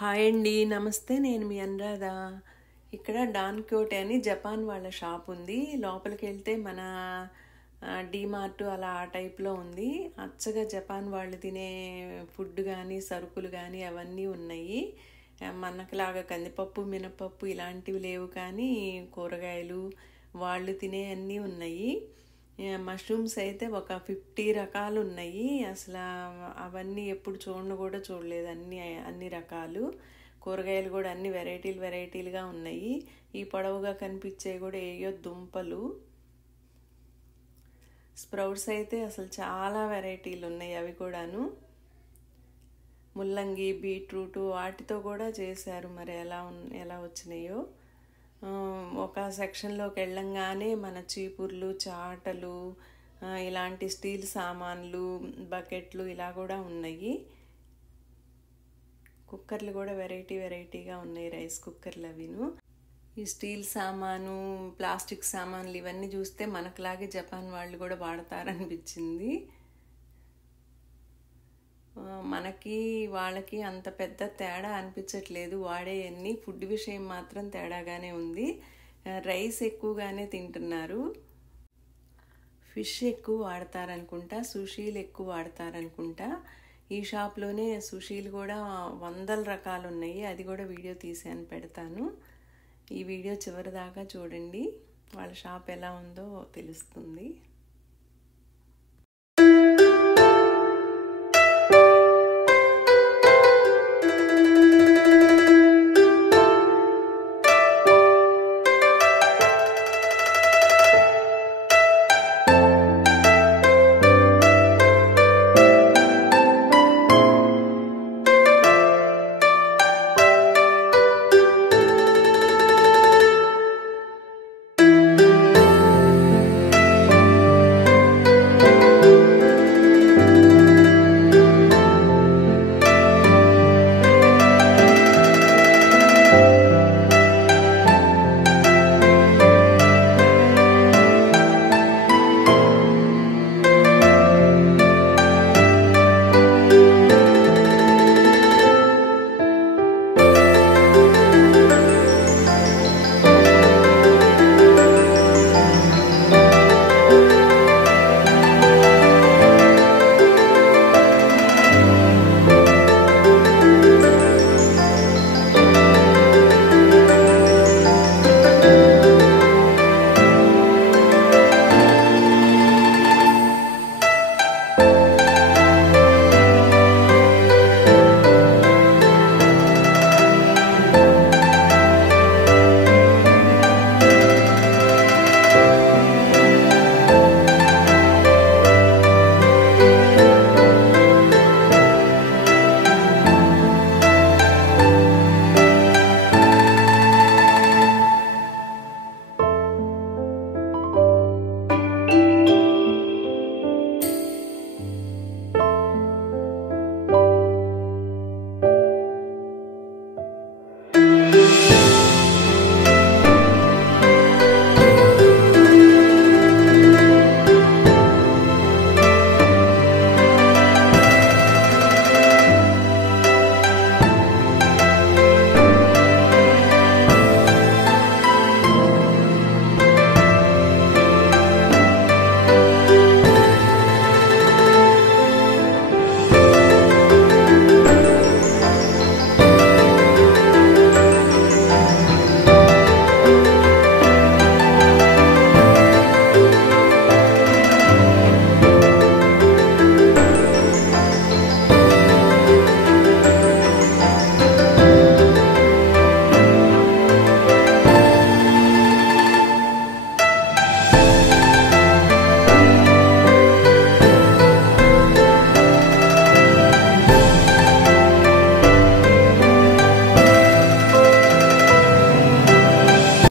Hi అండి, నమస్తే. నేను మీ అనురాధ. ఇక్కడ డాన్ క్యోటే అని జపాన్ వాళ్ళ షాప్ ఉంది. లోపలికి వెళ్తే మన డీమార్ట్ అలా ఆ టైప్లో ఉంది. అచ్చగా జపాన్ వాళ్ళు తినే ఫుడ్ కానీ సరుకులు కానీ అవన్నీ ఉన్నాయి. మనకులాగా కందిపప్పు మినపప్పు ఇలాంటివి లేవు, కానీ కూరగాయలు వాళ్ళు తినే అన్నీ ఉన్నాయి. మష్రూమ్స్ అయితే ఒక 50 రకాలు ఉన్నాయి. అసలు అవన్నీ ఎప్పుడు చూడలేదు. అన్ని రకాలు కూరగాయలు కూడా అన్ని వెరైటీలుగా ఉన్నాయి. ఈ పొడవుగా కనిపించే కూడా ఏయో దుంపలు. స్ప్రౌట్స్ అయితే అసలు చాలా వెరైటీలు ఉన్నాయి. అవి కూడాను ముల్లంగి, బీట్రూట్ వాటితో కూడా చేశారు. మరి ఎలా వచ్చినాయో. ఒక సెక్షన్లోకి వెళ్ళంగానే మన చీపుర్లు, చాటలు, ఇలాంటి స్టీల్ సామాన్లు, బకెట్లు ఇలా కూడా ఉన్నాయి. కుక్కర్లు కూడా వెరైటీగా ఉన్నాయి, రైస్ కుక్కర్లు అవిను. ఈ స్టీల్ సామాను, ప్లాస్టిక్ సామాన్లు ఇవన్నీ చూస్తే మనకులాగే జపాన్ వాళ్ళు కూడా వాడతారనిపించింది. మనకి వాళ్ళకి అంత పెద్ద తేడా అనిపించట్లేదు. వాడేవన్నీ ఫుడ్ విషయం మాత్రం తేడాగానే ఉంది. రైస్ ఎక్కువగానే తింటున్నారు. ఫిష్ ఎక్కువ వాడతారనుకుంటా, సుషీలు ఎక్కువ వాడతారనుకుంటా. ఈ షాప్లోనే సుషీలు కూడా 100 రకాలు ఉన్నాయి. అది కూడా వీడియో తీసాను, పెడతాను. ఈ వీడియో చివరి దాకా చూడండి. వాళ్ళ షాప్ ఎలా ఉందో తెలుస్తుంది.